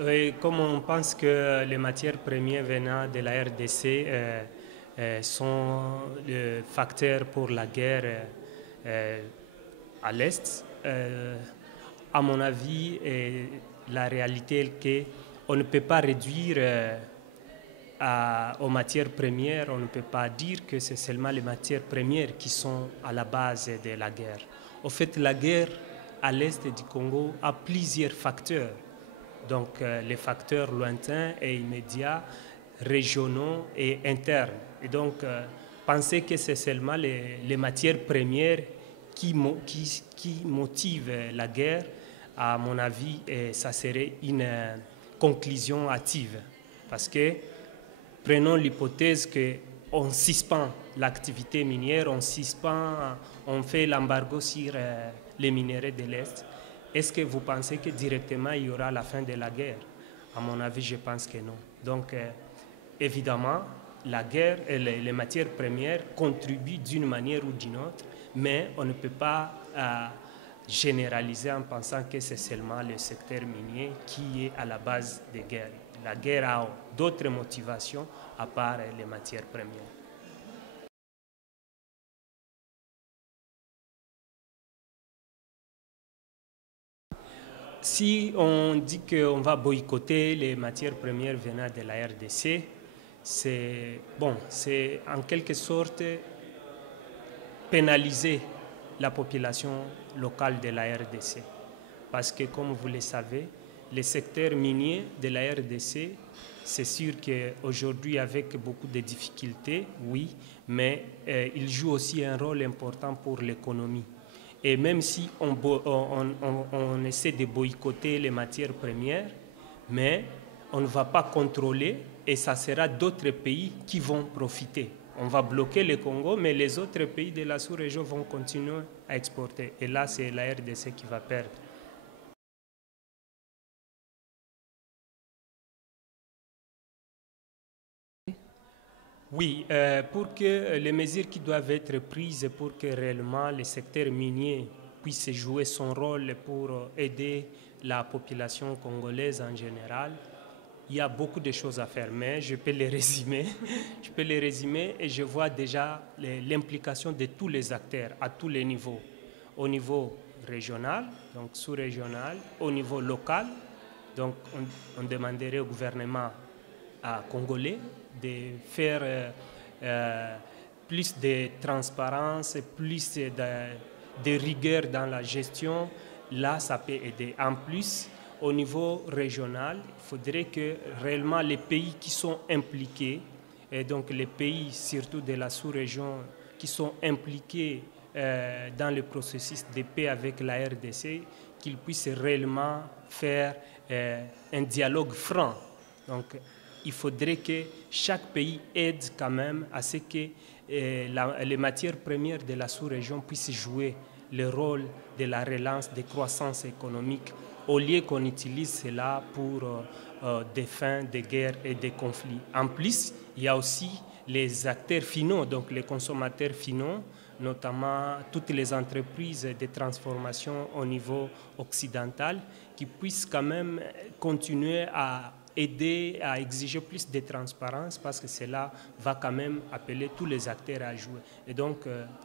Oui, comme on pense que les matières premières venant de la RDC sont le facteur pour la guerre à l'Est, à mon avis, la réalité est qu'on ne peut pas réduire aux matières premières, on ne peut pas dire que c'est seulement les matières premières qui sont à la base de la guerre. Au fait, la guerre à l'Est du Congo a plusieurs facteurs. Donc les facteurs lointains et immédiats, régionaux et internes. Et donc penser que c'est seulement les matières premières qui motivent la guerre, à mon avis, ça serait une conclusion hâtive. Parce que prenons l'hypothèse qu'on suspend l'activité minière, on fait l'embargo sur les minéraux de l'Est. Est-ce que vous pensez que directement il y aura la fin de la guerre? À mon avis, je pense que non. Donc, évidemment, la guerre et les matières premières contribuent d'une manière ou d'une autre, mais on ne peut pas généraliser en pensant que c'est seulement le secteur minier qui est à la base des guerres. La guerre a d'autres motivations à part les matières premières. Si on dit qu'on va boycotter les matières premières venant de la RDC, c'est en quelque sorte pénaliser la population locale de la RDC. Parce que, comme vous le savez, le secteur minier de la RDC, c'est sûr qu'aujourd'hui, avec beaucoup de difficultés, oui, mais il joue aussi un rôle important pour l'économie. Et même si on essaie de boycotter les matières premières, mais on ne va pas contrôler et ça sera d'autres pays qui vont profiter. On va bloquer le Congo, mais les autres pays de la sous-région vont continuer à exporter. Et là, c'est la RDC qui va perdre. Oui, pour que les mesures qui doivent être prises pour que réellement le secteur minier puisse jouer son rôle pour aider la population congolaise en général, il y a beaucoup de choses à faire, mais je peux les résumer. Je peux les résumer et je vois déjà l'implication de tous les acteurs à tous les niveaux. Au niveau régional, donc sous-régional, au niveau local, donc on demanderait au gouvernement congolais de faire plus de transparence, plus de rigueur dans la gestion. Là, ça peut aider. En plus, au niveau régional, il faudrait que réellement les pays qui sont impliqués, et donc les pays surtout de la sous-région qui sont impliqués dans le processus de paix avec la RDC, qu'ils puissent réellement faire un dialogue franc. Donc, il faudrait que chaque pays aide quand même à ce que les matières premières de la sous-région puissent jouer le rôle de la relance des croissances économiques au lieu qu'on utilise cela pour des fins de guerre et de conflits. En plus, il y a aussi les acteurs finaux, donc les consommateurs finaux, notamment toutes les entreprises de transformation au niveau occidental, qui puissent quand même continuer à aider à exiger plus de transparence parce que cela va quand même appeler tous les acteurs à jouer. Et donc,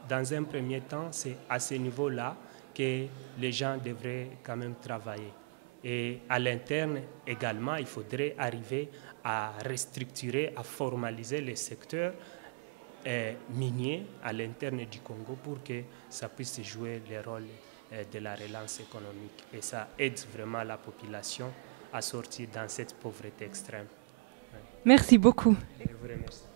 dans un premier temps, c'est à ce niveau-là que les gens devraient quand même travailler. Et à l'interne également, il faudrait arriver à restructurer, à formaliser les secteurs miniers à l'interne du Congo pour que ça puisse jouer le rôle de la relance économique. Et ça aide vraiment la population à sortir dans cette pauvreté extrême. Merci beaucoup. Je vous remercie.